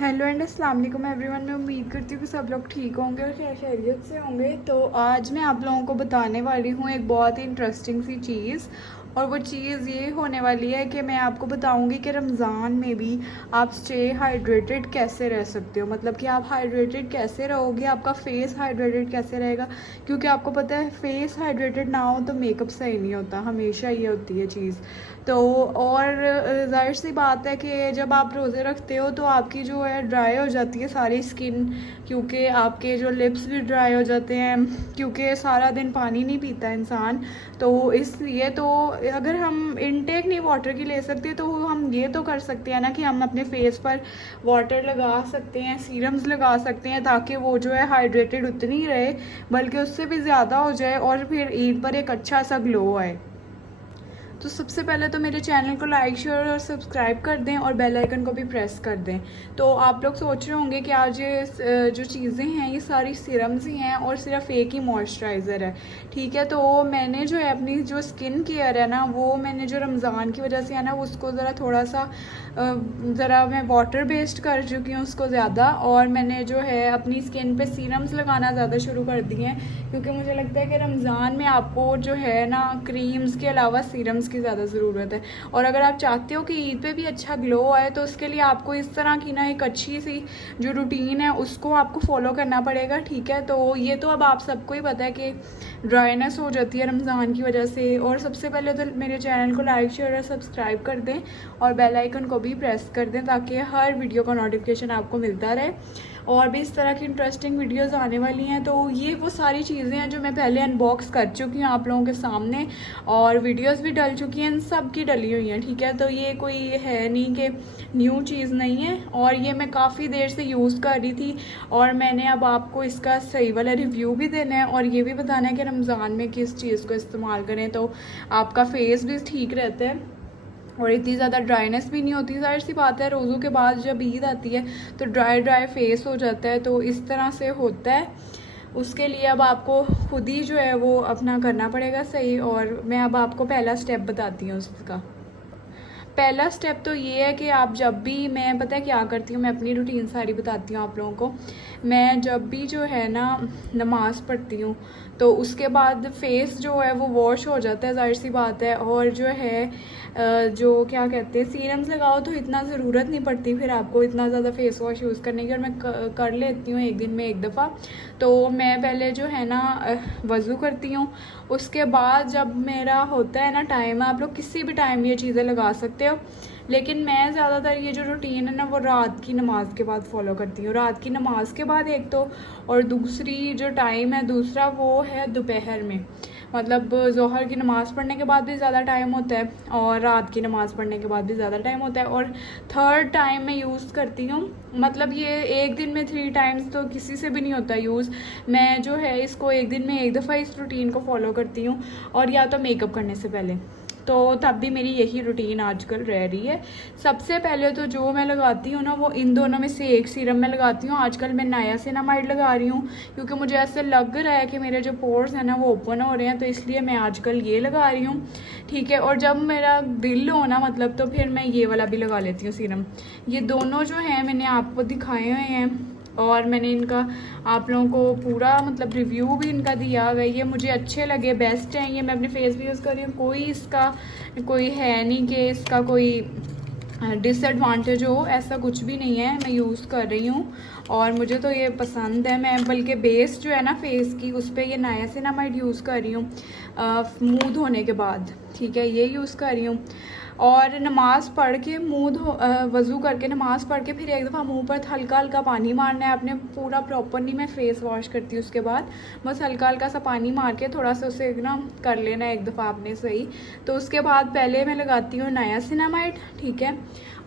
Hello and अस्सलाम वालेकुम everyone. मैं उम्मीद करती हूँ कि सब लोग ठीक होंगे और खैर खैरियत से होंगे। तो आज मैं आप लोगों को बताने वाली हूँ एक बहुत ही इंटरेस्टिंग सी चीज़, और वो चीज़ ये होने वाली है कि मैं आपको बताऊँगी कि रमज़ान में भी आप स्टे हाइड्रेटेड कैसे रह सकते हो। मतलब कि आप हाइड्रेटेड कैसे रहोगे, आपका फेस हाइड्रेटेड कैसे रहेगा, क्योंकि आपको पता है फेस हाइड्रेटेड ना हो तो मेकअप सही नहीं होता, हमेशा ये होती है चीज़। तो और ज़ाहिर सी बात है कि जब आप रोज़े रखते हो तो आपकी जो है ड्राई हो जाती है सारी स्किन, क्योंकि आपके जो लिप्स भी ड्राई हो जाते हैं, क्योंकि सारा दिन पानी नहीं पीता इंसान। तो इसलिए तो अगर हम इनटेक नहीं वाटर की ले सकते तो हम ये तो कर सकते हैं ना कि हम अपने फेस पर वाटर लगा सकते हैं, सीरम्स लगा सकते हैं, ताकि वो जो है हाइड्रेटेड उतनी ही रहे बल्कि उससे भी ज़्यादा हो जाए और फिर ईद पर एक अच्छा सा ग्लो आए। तो सबसे पहले तो मेरे चैनल को लाइक शेयर और सब्सक्राइब कर दें और बेल आइकन को भी प्रेस कर दें। तो आप लोग सोच रहे होंगे कि आज ये जो चीज़ें हैं ये सारी सीरम्स ही हैं और सिर्फ एक ही मॉइस्चराइज़र है, ठीक है। तो मैंने जो है अपनी जो स्किन केयर है ना, वो मैंने जो रमज़ान की वजह से है ना उसको ज़रा थोड़ा सा ज़रा मैं वाटर बेस्ड कर चुकी हूँ उसको ज़्यादा, और मैंने जो है अपनी स्किन पे सीरम्स लगाना ज़्यादा शुरू कर दिए हैं, क्योंकि मुझे लगता है कि रमज़ान में आपको जो है ना क्रीम्स के अलावा सीरम्स की ज़्यादा ज़रूरत है। और अगर आप चाहते हो कि ईद पे भी अच्छा ग्लो आए तो उसके लिए आपको इस तरह की ना एक अच्छी सी जो रूटीन है उसको आपको फॉलो करना पड़ेगा, ठीक है। तो ये तो अब आप सबको ही पता है कि ड्राइनेस हो जाती है रमज़ान की वजह से। और सबसे पहले तो मेरे चैनल को लाइक शेयर और सब्सक्राइब कर दें और बेल आइकन को भी प्रेस कर दें ताकि हर वीडियो का नोटिफिकेशन आपको मिलता रहे। और भी इस तरह की इंटरेस्टिंग वीडियोस आने वाली हैं। तो ये वो सारी चीज़ें हैं जो मैं पहले अनबॉक्स कर चुकी हूँ आप लोगों के सामने, और वीडियोस भी डल चुकी हैं, इन सब की डली हुई हैं, ठीक है। तो ये कोई है नहीं कि न्यू चीज़ नहीं है, और ये मैं काफ़ी देर से यूज़ कर रही थी, और मैंने अब आपको इसका सही वाला रिव्यू भी देना है और ये भी बताना है कि रमज़ान में किस चीज़ को इस्तेमाल करें तो आपका फेस भी ठीक रहता है और इतनी ज़्यादा ड्राइनेस भी नहीं होती। ज़ाहिर सी बात है रोज़ों के बाद जब ईद आती है तो ड्राई ड्राई फेस हो जाता है, तो इस तरह से होता है। उसके लिए अब आपको खुद ही जो है वो अपना करना पड़ेगा सही, और मैं अब आपको पहला स्टेप बताती हूँ उसका। पहला स्टेप तो ये है कि आप जब भी, मैं पता है क्या करती हूँ, मैं अपनी रूटीन सारी बताती हूँ आप लोगों को। मैं जब भी जो है ना नमाज़ पढ़ती हूँ तो उसके बाद फेस जो है वो वॉश हो जाता है, ज़ाहिर सी बात है। और जो है जो क्या कहते हैं सीरम्स लगाओ तो इतना ज़रूरत नहीं पड़ती फिर आपको इतना ज़्यादा फेस वॉश यूज़ करने की, और मैं कर लेती हूँ एक दिन में एक दफ़ा। तो मैं पहले जो है ना वज़ू करती हूँ, उसके बाद जब मेरा होता है ना टाइम, आप लोग किसी भी टाइम ये चीज़ें लगा सकते हो, लेकिन मैं ज़्यादातर ये जो रूटीन है ना वो रात की नमाज़ के बाद फॉलो करती हूँ। रात की नमाज़ के बाद एक तो, और दूसरी जो टाइम है दूसरा वो है दोपहर में, मतलब ज़ोहर की नमाज़ पढ़ने के बाद भी ज़्यादा टाइम होता है और रात की नमाज़ पढ़ने के बाद भी ज़्यादा टाइम होता है। और थर्ड टाइम मैं यूज़ करती हूँ, मतलब ये एक दिन में 3 टाइम्स तो किसी से भी नहीं होता यूज़। मैं जो है इसको एक दिन में एक दफ़ा इस रूटीन को फॉलो करती हूँ, और या तो मेकअप करने से पहले, तो तब भी मेरी यही रूटीन आजकल रह रही है। सबसे पहले तो जो मैं लगाती हूँ ना वो इन दोनों में से एक सीरम मैं लगाती हूँ। आजकल मैं नायासिनामाइड लगा रही हूँ क्योंकि मुझे ऐसे लग रहा है कि मेरे जो पोर्स हैं ना वो ओपन हो रहे हैं, तो इसलिए मैं आजकल ये लगा रही हूँ, ठीक है। और जब मेरा दिल हो ना मतलब तो फिर मैं ये वाला भी लगा लेती हूँ सीरम। ये दोनों जो हैं मैंने आपको दिखाए हुए हैं और मैंने इनका आप लोगों को पूरा मतलब रिव्यू भी इनका दिया हुआ है। ये मुझे अच्छे लगे, बेस्ट हैं, ये मैं अपने फेस पे यूज़ कर रही हूँ। कोई इसका कोई है नहीं कि इसका कोई डिसएडवांटेज हो, ऐसा कुछ भी नहीं है। मैं यूज़ कर रही हूँ और मुझे तो ये पसंद है। मैं बल्कि बेस जो है ना फेस की उस पर ये नायासिनामाइड यूज़ कर रही हूँ मुँह धोने के बाद, ठीक है, ये यूज़ कर रही हूँ। और नमाज़ पढ़ के वज़ू करके नमाज़ पढ़ के फिर एक दफ़ा मुंह पर हल्का हल्का पानी मारना है आपने, पूरा प्रॉपर नहीं मैं फ़ेस वॉश करती हूँ उसके बाद, बस हल्का हल्का सा पानी मार के थोड़ा सा उसे ना कर लेना है एक दफ़ा आपने सही। तो उसके बाद पहले मैं लगाती हूँ नायासिनामाइड, ठीक है।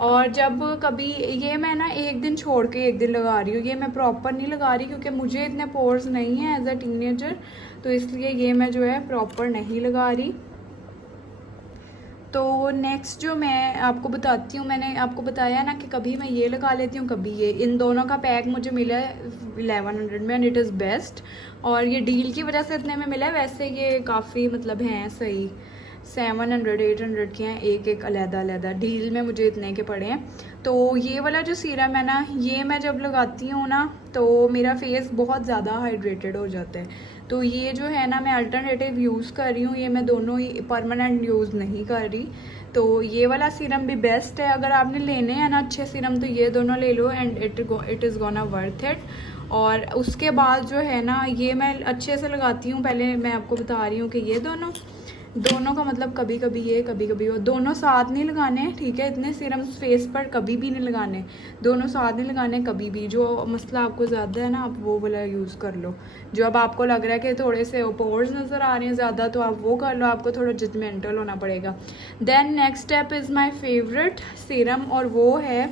और जब कभी ये मैं ना एक दिन छोड़ के एक दिन लगा रही हूँ, ये मैं प्रॉपर नहीं लगा रही क्योंकि मुझे इतने पोर्स नहीं है एज अ टीनेजर, तो इसलिए ये मैं जो है प्रॉपर नहीं लगा रही। तो नेक्स्ट जो मैं आपको बताती हूँ, मैंने आपको बताया ना कि कभी मैं ये लगा लेती हूँ कभी ये, इन दोनों का पैक मुझे मिला है 1100 में एंड इट इज़ बेस्ट। और ये डील की वजह से इतने में मिला है, वैसे ये काफ़ी मतलब हैं सही, 700 800 के हैं, एक एक अलहदा अलहदा, डील में मुझे इतने के पड़े हैं। तो ये वाला जो सीरम है ना, ये मैं जब लगाती हूँ ना तो मेरा फेस बहुत ज़्यादा हाइड्रेटेड हो जाता है। तो ये जो है ना, मैं अल्टरनेटिव यूज़ कर रही हूँ, ये मैं दोनों ही परमानेंट यूज़ नहीं कर रही। तो ये वाला सीरम भी बेस्ट है, अगर आपने लेने हैं ना अच्छे सीरम तो ये दोनों ले लो and it is gonna worth it. और उसके बाद जो है ना, ये मैं अच्छे से लगाती हूँ। पहले मैं आपको बता रही हूँ कि ये दोनों का मतलब कभी कभी ये कभी कभी वो, दोनों साथ नहीं लगाने, ठीक है। इतने सीरम फेस पर कभी भी नहीं लगाने, दोनों साथ नहीं लगाने कभी भी। जो मसला आपको ज़्यादा है ना, आप वो वाला यूज़ कर लो। जो अब आपको लग रहा है कि थोड़े से पोर्स नज़र आ रहे हैं ज़्यादा, तो आप वो कर लो, आपको थोड़ा जजमेंटल होना पड़ेगा। Then next step is my favourite serum, और वो है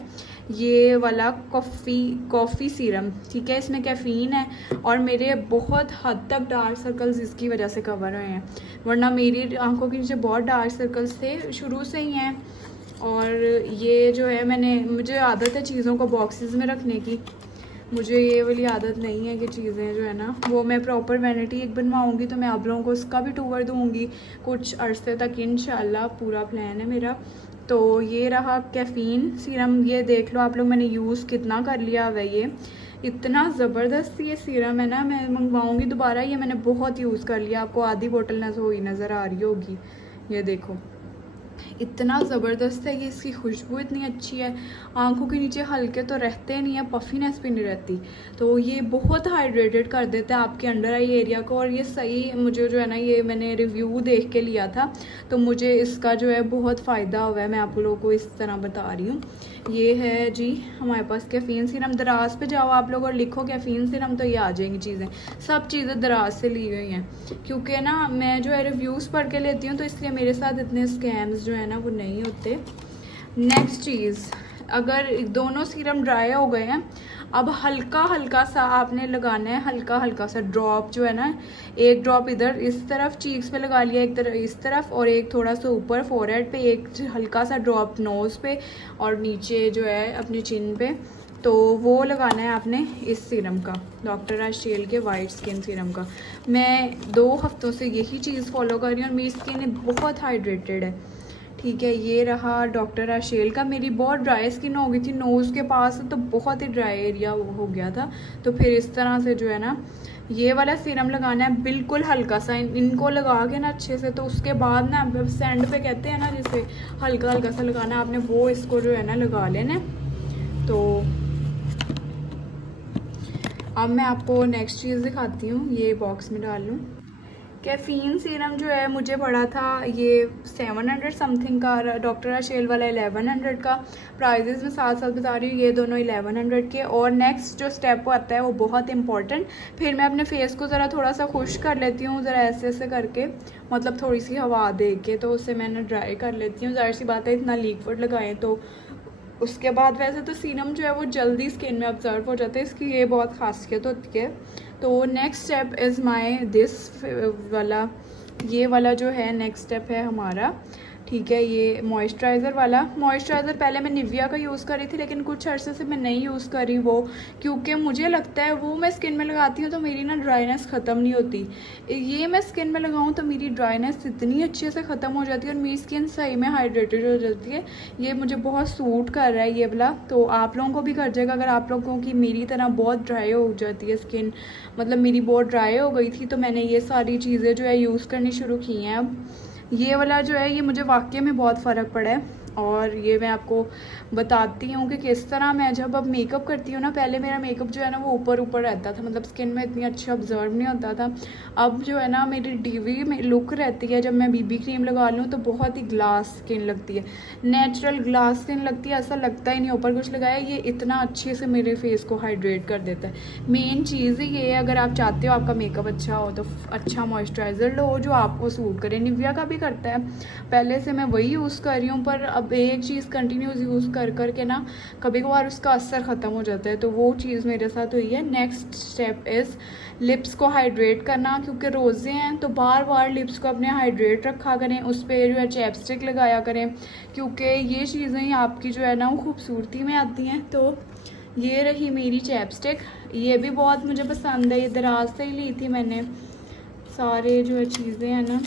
ये वाला कॉफ़ी सीरम, ठीक है। इसमें कैफ़ीन है और मेरे बहुत हद तक डार्क सर्कल्स इसकी वजह से कवर हुए हैं, वरना मेरी आंखों के नीचे बहुत डार्क सर्कल्स थे शुरू से ही हैं। और ये जो है, मुझे आदत है चीज़ों को बॉक्सेस में रखने की, मुझे ये वाली आदत नहीं है कि चीज़ें जो है ना, वो मैं प्रॉपर वैनिटी एक बनवाऊँगी तो मैं आप लोगों को उसका भी टूर दूँगी कुछ अरसे तक इंशाल्लाह, पूरा प्लान है मेरा। तो ये रहा कैफ़ीन सीरम, ये देख लो आप लोग, मैंने यूज़ कितना कर लिया हुआ है। ये इतना ज़बरदस्त ये सीरम है ना, मैं मंगवाऊँगी दोबारा, ये मैंने बहुत यूज़ कर लिया। आपको आधी बोतल नज़र आ रही होगी, ये देखो इतना ज़बरदस्त है ये, इसकी खुशबू इतनी अच्छी है, आंखों के नीचे हल्के तो रहते नहीं है, पफीनेस भी नहीं रहती। तो ये बहुत हाइड्रेटेड कर देता है आपके अंडर आई एरिया को। और ये सही, मुझे जो है ना, ये मैंने रिव्यू देख के लिया था, तो मुझे इसका जो है बहुत फ़ायदा हुआ है। मैं आप लोगों को इस तरह बता रही हूँ। ये है जी हमारे पास कैफ़ीन सीरम। दराज पे जाओ आप लोग और लिखो कैफ़ीन सीरम, तो ये आ जाएंगी चीज़ें। सब चीज़ें दराज से ली हुई हैं, क्योंकि ना मैं जो है रिव्यूज़ पढ़ के लेती हूँ, तो इसलिए मेरे साथ इतने स्कैम्स जो है ना वो नहीं होते। नेक्स्ट चीज़, अगर दोनों सीरम ड्राई हो गए हैं, अब हल्का हल्का सा आपने लगाना है, हल्का हल्का सा ड्रॉप जो है ना, एक ड्रॉप इधर इस तरफ चीक्स पे लगा लिया, एक तरफ इस तरफ, और एक थोड़ा सा ऊपर फोरहेड पे, एक हल्का सा ड्रॉप नोज़ पे, और नीचे जो है अपने चिन पे। तो वो लगाना है आपने इस सीरम का, डॉक्टर आशील के वाइट स्किन सीरम का। मैं 2 हफ्तों से यही चीज़ फॉलो कर रही हूँ और मेरी स्किन बहुत हाइड्रेटेड है, ठीक है। ये रहा डॉक्टर आशील का। मेरी बहुत ड्राई स्किन हो गई थी नोज़ के पास, तो बहुत ही ड्राई एरिया हो गया था। तो फिर इस तरह से जो है ना, ये वाला सीरम लगाना है बिल्कुल हल्का सा, इनको लगा के ना अच्छे से। तो उसके बाद ना सैंड पे कहते हैं ना, जैसे हल्का हल्का सा लगाना आपने, वो इसको जो है ना लगा लेना। तो अब मैं आपको नेक्स्ट चीज़ दिखाती हूँ, ये बॉक्स में डाल लूँ। कैफ़ीन सीरम जो है मुझे पड़ा था ये 700 समथिंग का, डॉक्टर आशील वाला 1100 का। प्राइजेस में साथ साथ बता रही हूँ, ये दोनों 1100 के। और नेक्स्ट जो स्टेप आता है वो बहुत इंपॉर्टेंट, फिर मैं अपने फेस को ज़रा थोड़ा सा खुश कर लेती हूँ, ज़रा ऐसे ऐसे करके, मतलब थोड़ी सी हवा दे के, तो उससे मैंने ड्राई कर लेती हूँ। ज़ाहिर सी बात है इतना लिक्विड लगाएं तो। उसके बाद वैसे तो सीरम जो है वो जल्दी स्किन में ऑब्जर्व हो जाता है, इसकी ये बहुत खासियत होती है। तो next step is my this वाला, ये वाला जो है नेक्स्ट स्टेप है हमारा, ठीक है। ये मॉइस्चराइज़र वाला, मॉइस्चराइज़र पहले मैं निविया का यूज़ कर रही थी, लेकिन कुछ अर्से से मैं नहीं यूज़ कर रही वो, क्योंकि मुझे लगता है वो मैं स्किन में लगाती हूँ तो मेरी ना ड्राइनेस ख़त्म नहीं होती। ये मैं स्किन में लगाऊँ तो मेरी ड्राइनेस इतनी अच्छे से ख़त्म हो जाती है और मेरी स्किन सही में हाइड्रेटेड हो जाती है। ये मुझे बहुत सूट कर रहा है ये वाला, तो आप लोगों को भी कर जाएगा। अगर आप लोगों की मेरी तरह बहुत ड्राई हो जाती है स्किन, मतलब मेरी बहुत ड्राई हो गई थी, तो मैंने ये सारी चीज़ें जो है यूज़ करनी शुरू की हैं। अब ये वाला जो है, ये मुझे वाकई में बहुत फ़र्क पड़ा है। और ये मैं आपको बताती हूँ कि किस तरह मैं जब अब मेकअप करती हूँ ना, पहले मेरा मेकअप जो है ना वो ऊपर ऊपर रहता था, मतलब स्किन में इतनी अच्छी ऑब्जर्व नहीं होता था। अब जो है ना मेरी डीवी में लुक रहती है, जब मैं बीबी क्रीम लगा लूँ तो बहुत ही ग्लास स्किन लगती है, नेचुरल ग्लास स्किन लगती है, ऐसा लगता ही नहीं ऊपर कुछ लगाया। ये इतना अच्छे से मेरे फेस को हाइड्रेट कर देता है। मेन चीज़ ही ये है, अगर आप चाहते हो आपका मेकअप अच्छा हो तो अच्छा मॉइस्चराइज़र लो जो आपको सूट करे। निविया का भी करता है, पहले से मैं वही यूज़ कर रही हूँ, पर अब एक चीज़ कंटिन्यूस यूज़ कर के ना कभी कभार उसका असर ख़त्म हो जाता है, तो वो चीज़ मेरे साथ हुई है। नेक्स्ट स्टेप इज़ लिप्स को हाइड्रेट करना, क्योंकि रोज़े हैं तो बार बार लिप्स को अपने हाइड्रेट रखा करें, उस पर जो है चैपस्टिक लगाया करें, क्योंकि ये चीज़ें ही आपकी जो है ना वो खूबसूरती में आती हैं। तो ये रही मेरी चैपस्टिक, ये भी बहुत मुझे पसंद है, ये दराज से ही ली थी मैंने। सारे जो है चीज़ें हैं ना,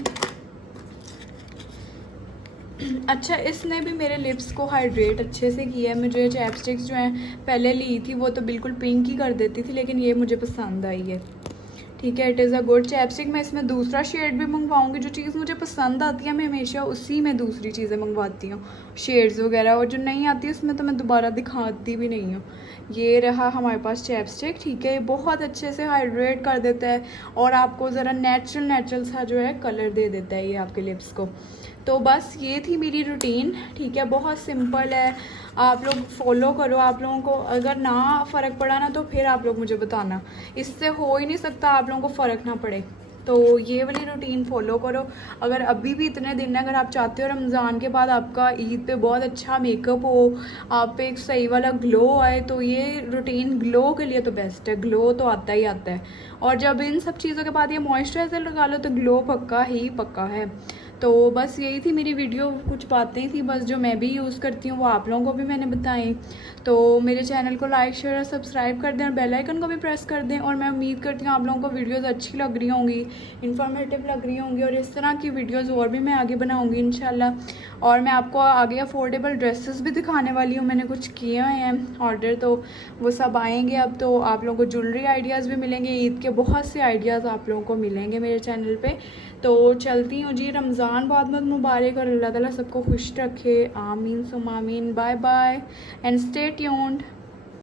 अच्छा, इसने भी मेरे लिप्स को हाइड्रेट अच्छे से किया है। मुझे चैपस्टिक्स जो हैं पहले ली थी वो तो बिल्कुल पिंक ही कर देती थी, लेकिन ये मुझे पसंद आई है। ठीक है, it is a good ChapStick. मैं इसमें दूसरा शेड भी मंगवाऊंगी। जो चीज़ मुझे पसंद आती है मैं हमेशा उसी में दूसरी चीज़ें मंगवाती हूँ, शेड्स वगैरह, और जो नहीं आती है उसमें तो मैं दोबारा दिखाती भी नहीं हूँ। ये रहा हमारे पास चैपस्टिक। ठीक है, ये बहुत अच्छे से हाइड्रेट कर देता है और आपको ज़रा नेचुरल सा जो है कलर दे देता है ये आपके लिप्स को। तो बस ये थी मेरी रूटीन। ठीक है, बहुत सिंपल है, आप लोग फॉलो करो। आप लोगों को अगर ना फ़र्क पड़ा ना तो फिर आप लोग मुझे बताना, इससे हो ही नहीं सकता आप लोगों को फ़र्क ना पड़े। तो ये वाली रूटीन फॉलो करो। अगर अभी भी इतने दिन है, अगर आप चाहते हो रमज़ान के बाद आपका ईद पे बहुत अच्छा मेकअप हो, आप पे एक सही वाला ग्लो आए, तो ये रूटीन ग्लो के लिए तो बेस्ट है। ग्लो तो आता ही आता है, और जब इन सब चीज़ों के बाद ये मॉइस्चराइज़र लगा लो तो ग्लो पक्का ही पक्का है। तो बस यही थी मेरी वीडियो, कुछ बातें थी बस जो मैं भी यूज़ करती हूँ वो आप लोगों को भी मैंने बताई। तो मेरे चैनल को लाइक शेयर और सब्सक्राइब कर दें और बेल आइकन को भी प्रेस कर दें। और मैं उम्मीद करती हूँ आप लोगों को वीडियोस अच्छी लग रही होंगी, इन्फॉर्मेटिव लग रही होंगी, और इस तरह की वीडियोस और भी मैं आगे बनाऊँगी इंशाल्लाह। और मैं आपको आगे अफोर्डेबल ड्रेसेस भी दिखाने वाली हूँ, मैंने कुछ किए हुए हैं ऑर्डर, तो वो सब आएंगे अब। तो आप लोगों को ज्वेलरी आइडियाज़ भी मिलेंगे, ईद के बहुत से आइडियाज़ आप लोगों को मिलेंगे मेरे चैनल पे। तो चलती हूँ जी, रमज़ान बहुत बहुत मुबारक और अल्लाह ताला सबको खुश रखे। आमीन सुम आमीन। Bye bye and stay tuned.